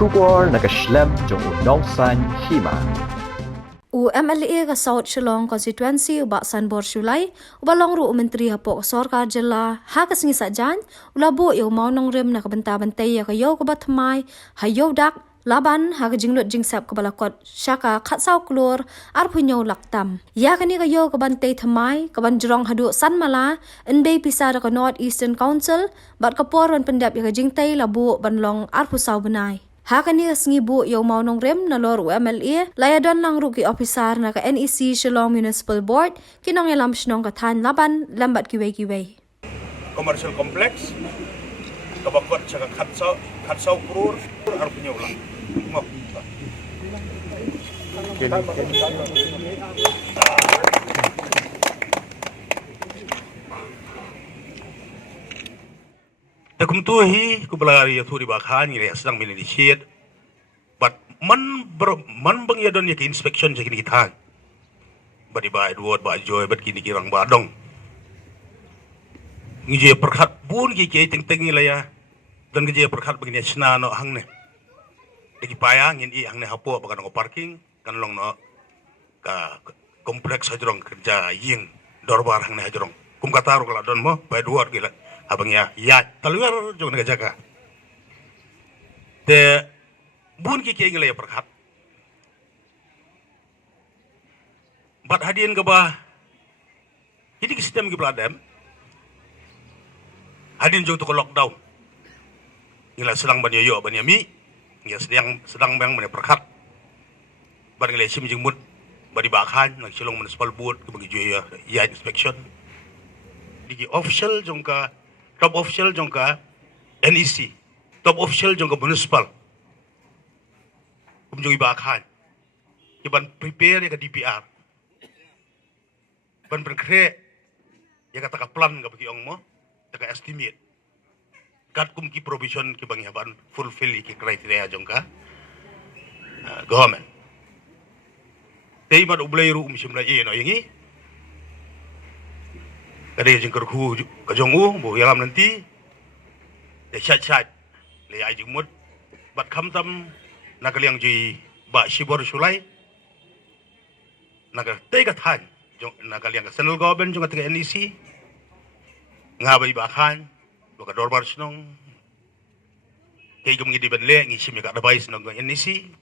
Shubor nakaslem jong unongsan hima. MLA ka South Shillong constituency uba Sanbor Shulai uba longru menteri hapok sorkar jela ha kasingi sajan ulabo yo maunong rem na kabanta-bantay ya kayo kubat mai hayo dak laban ha kajinglot jingsap kabalakot syaka khatsau klur ar punyo laktam ya kani kayo kabantay thamai kabanjrong hadu sanmala endai pisar ka North Eastern Council bat kapor wan pendap ya kajingtay labu banlong ar pusau benai Hakani ngibu yaw maunong rem na lor MLA layadan lang ruki officer na ka NEC Shillong Municipal Board kinong yalam sinong katan laban lambat kiway-kiway. Commercial complex kabakot sa katsaw krur ar punyo lang. Mo. Takum tuhi ku belari ya turi bakhan ni sedang meninitiate but man bang ya don ya ke inspection je kini kita badi ba Edward ba Joy bat kini kirang badong ngije perkhat bun ki ke teng la ya dan ngije perkhat begini sna no hang ne deki payang in i hang ne hapo bakan ko parking kan long no ka kompleks hajrong kerja ying dorbar hang ne hajrong kum kataru kala don mo ba Edward gila abang ya taluar jong naga jaga te bun ki kengela ya perkat bat hadien ga ba ini ki sistem ki bladem hadien jong to lockdown ngila sedang ban yo ban mi ya sedang bang ban perkat ban ngile sim jing mut badi bakhan nak silong municipal board ke bagi ya inspection digi official jong ka top official jongka NEC, top official jongka municipal. Kumjungi bakhan. Iban prepare ya ka DPR. Ban berkre ya kata ka plan ka bagi ong mo, taka estimate. Kat kum ki provision ki bang yaban fulfill ki criteria jongka government. Tei mat ublay ru simna no yangi. Kada jeng kerku kajongu bo yalam nanti de chat le ai jeng mut bat khamtam nakaliang ji ba shibor sulai naga tega than jong nakaliang central government jong atga NEC ngabai ba khan bo ka dorbar snong kay gum ngidi ben le ngi simi ka advice nong NEC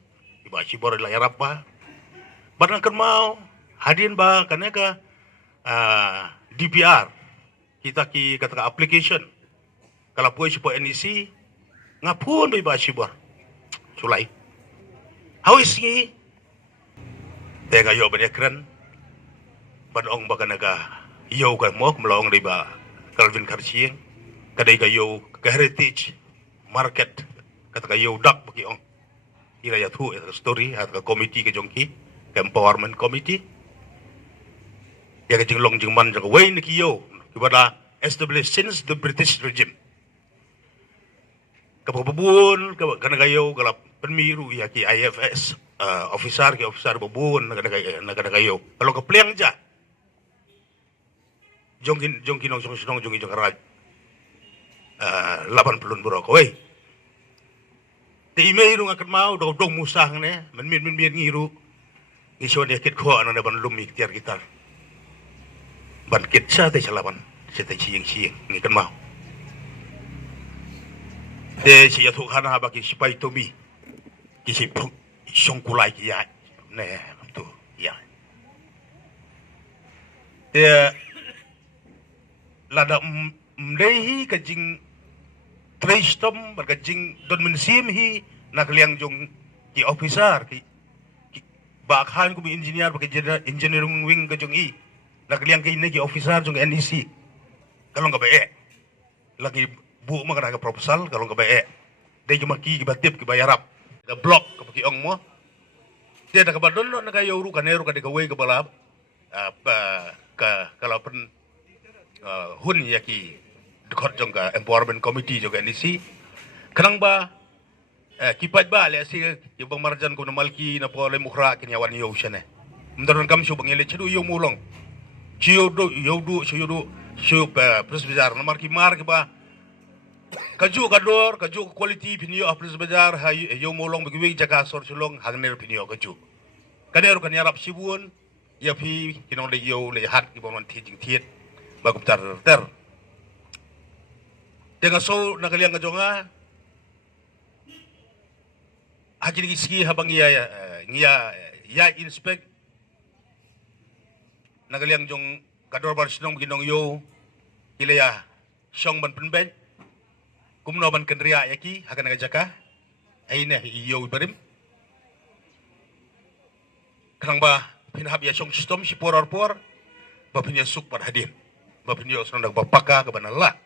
ba shibor la yarap ba bat kan mau hadin ba kaneka DPR kita ki kata application kalau puai sipo NEC ngapun bai ba sibar sulai hawis ngi tega yo ban ekran ban ong ba kanaga yo ka mo mlong riba Calvin Karsieng kadai ka yo ka heritage market kata ka yo dak bagi ong ira ya thu story at ka committee ka jongki ka empowerment committee ya ka jinglong jingman ja way ni kiyo kibada established since the British regime kapabubun kanagayo kalap penmiru ya ki IFS officer babun naganagayo kalau ka pliang ja jongkin nong song jongi jong raj 80 bro ko we te email ngakat mau dong musang ne min ngiru ngisone kit ko ana ban lumi tiar gitar ban kit sa te salaban sa te ching ngi kan mau de si yatu khana ba ki sipai to mi ki si song kulai ki ya ne tu ya de lada mdehi ka jing trestom ba ka jing don mensim hi nakliang jong ki officer ki ba khan ko bi engineer ba ki engineering wing ka jong i nakliang kay nagi officer jong NEC kalau nggak baik lagi bu makana ka proposal kalau nggak baik day maki kibatip kibayarap ka block ka paki ong mo dia da ka badon no ka yoru ka neru ka de ka way ka balab ka kalau pen hun yaki dekot jong ka empowerment committee jong NEC kanang ba kipat ba le si yung marjan ko na malki na po le mukra kinyawan yo siya ne mdaron kam syo bangele chidu yo mulong yodu presbyar na marki ba Kaju kador, kaju quality pinyo apres bazar yo molong bagi jaga sor sulong hagner pinyo kaju. Kaner kan yarap sibun ya pi kinong le yo le hat ki bonon titing tiet bagum tar ter. Dengan so nakaliang kajonga haji ni sigi habang ya inspect nakaliang jong kador bar sinong ginong yo ilaya syong ban penben kumno ban kendria yaki hakan ngajaka aine iyo ibarim kanang ba pinahab ya syong system si por ba pinya suk par hadir ba pinya osnon dag bapaka ka banalla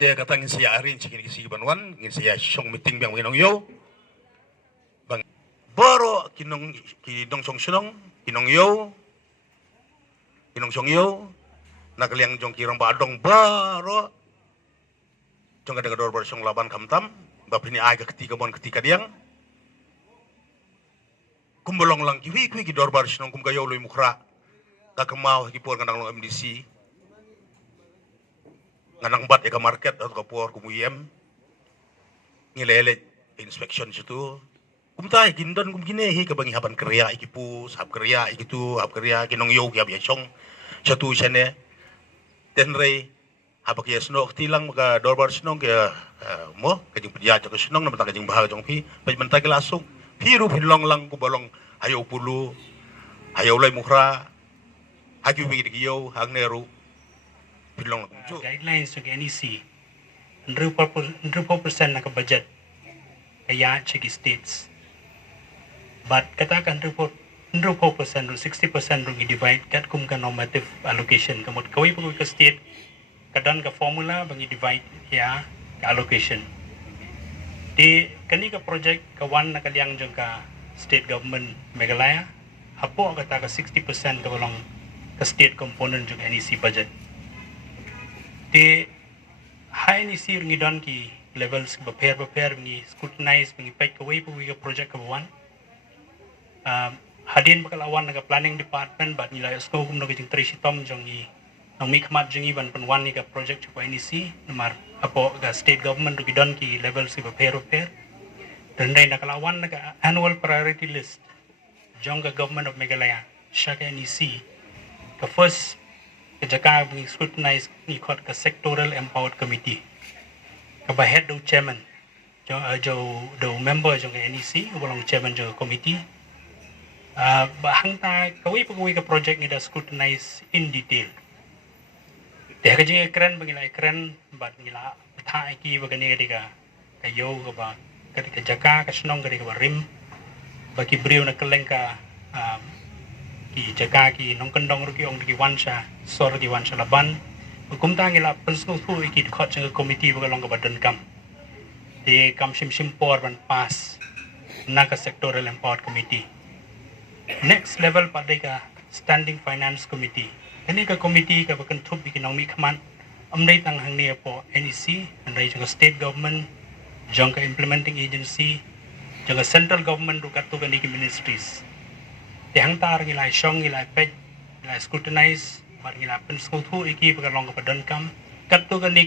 dia kata ngin siya arin si kini banwan ngin siya syong meeting bang nginong yo bang boro kinong song sunong kinong yo kinong song yo nakaliang jong kirang badong baro jong kada kador bar syong laban kamtam ba pini ay ketika diang kumbolong lang kiwi ki dor bar syong kum gayo loy mukra kakemau ki por kanang lo MDC nganang bat eka market atau kapur kumuyem ngilele inspection situ kumtai gindon kumginehi kabangi haban kerja ikipus hab kerja ikitu hab kerja kinong yo ki abyasong satu sene tenrei habak ya snok tilang maka dorbar snong ke mo kajing pedia ke snong na kajing bahag jong pi paj mentai ke lasung piru pilong lang ku bolong hayo pulu hayo lai mukhra hagi wi diyo hang neru pilong lang guidelines ng NEC 100% na ka budget kaya chiki states but katakan 100% ro 60% ro i-divide kat kum ka normative allocation kamot kawai pag ka state kadan ka formula bang i-divide ya ka allocation di kani ka project kawan na kaliang jong ka state government Meghalaya hapo kata ka 60% ka walong ka state component jong NEC budget di high NEC ngidon ki levels prepare ni scrutinize bang ipek kawai pag ka project ka bawan hadin bakalawan naga planning department bat nila sko kum naga jing trisi tom jong i ang mikmat jing ban panwan ni ka project ko NEC nomor apo ga state government rugi don ki level si prepare dan dai nakalawan naga annual priority list jong ga government of Meghalaya shaka NEC ka first ka jaka bang scrutinize ni kot ka sectoral empowered committee ka ba head do chairman do member jong NEC walong chairman jo committee bahang ta kawai ka project ni da scrutinize in detail. Deh kerja keren bangila keren bat ngila tha ki bagani ka kayo ka ba ka jaka ka snong ka ba rim baki briu na keleng ka ki jaka ki nong kendong ru ki ong ki wansha sor ki wansha laban hukum ta ngila pensung thu ki khot jang committee ba long ka badan kam de kam sim por ban pas na ka sectoral empowered committee. Next level pada ka standing finance committee. Ini ka committee ka bakan thup bikin mi khaman amdai tang hang ni po NEC andai jang state government jang ka implementing agency jang central government ru katu ka ni ministries. Tehang tar ngilai syong ngilai pej ngilai scrutinize bar ngilai pen thu iki bakan long ka padan kam katu ka ni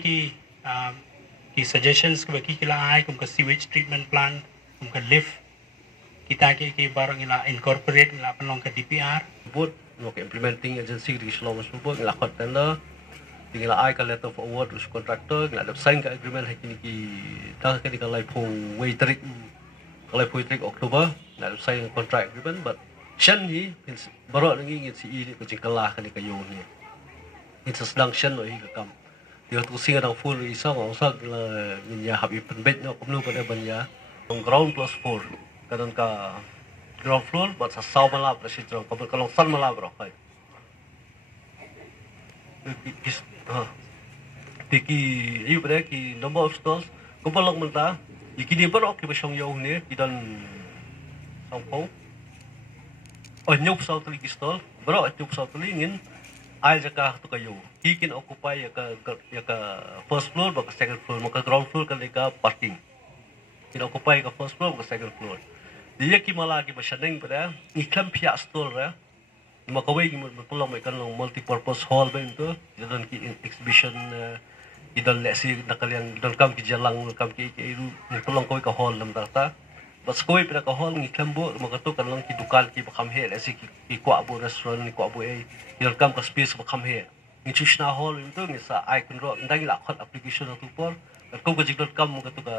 ki suggestions ka baki kila ai kum ka sewage treatment plant kum ka lift kita ke barang ila incorporate ila penong ke DPR board no implementing agency di Selong Sebut ngelakot tender tinggal ai ka letter of award us contractor ngala sign ka agreement hakini ki ta ka dikalai po waitrick kalai po waitrick October ngala sign contract agreement but shan ni baro ngi ngi si i ko jingkala ka ni kayo ni it's a sedang shan no hi ka kam dia tu singa dang full isang osak la niya habi penbet no kumnu pada banya ground plus 4 kadang ka ground floor but sa saw mala presi trong kapal kalong san mala bro kai tiki iu pada ki number of stalls kapal long menta ikini bro ki basong yo ni idan sangpo nyup saw tuli ki stall bro nyup saw tuli ngin ai jaka tu kayo kikin occupy ya ka first floor ba second floor maka ground floor kan ka parking kin occupy ka first floor ba second floor dia ki mala ki masyadeng pada iklam pia store ra makawai ki pulang mai kan long multi purpose hall ba into dan ki exhibition idol lesi nakaliang idol kam ki jalang kam ki iru ni tolong koi ka hall lam data bas koi pina ka hall ngi klambo magato kan lang ki dukan ki bakam he lesi ki kwa bu restaurant ni kwa bu e idol kam ka space bakam he ngi chushna hall itu ngi sa ai kun ro ndangi la khot application tu por ko ka jidol kam magato ka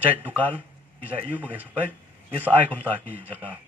jait dukan ki jai yu bugin sapai ngi sa ai kom ta ki jaka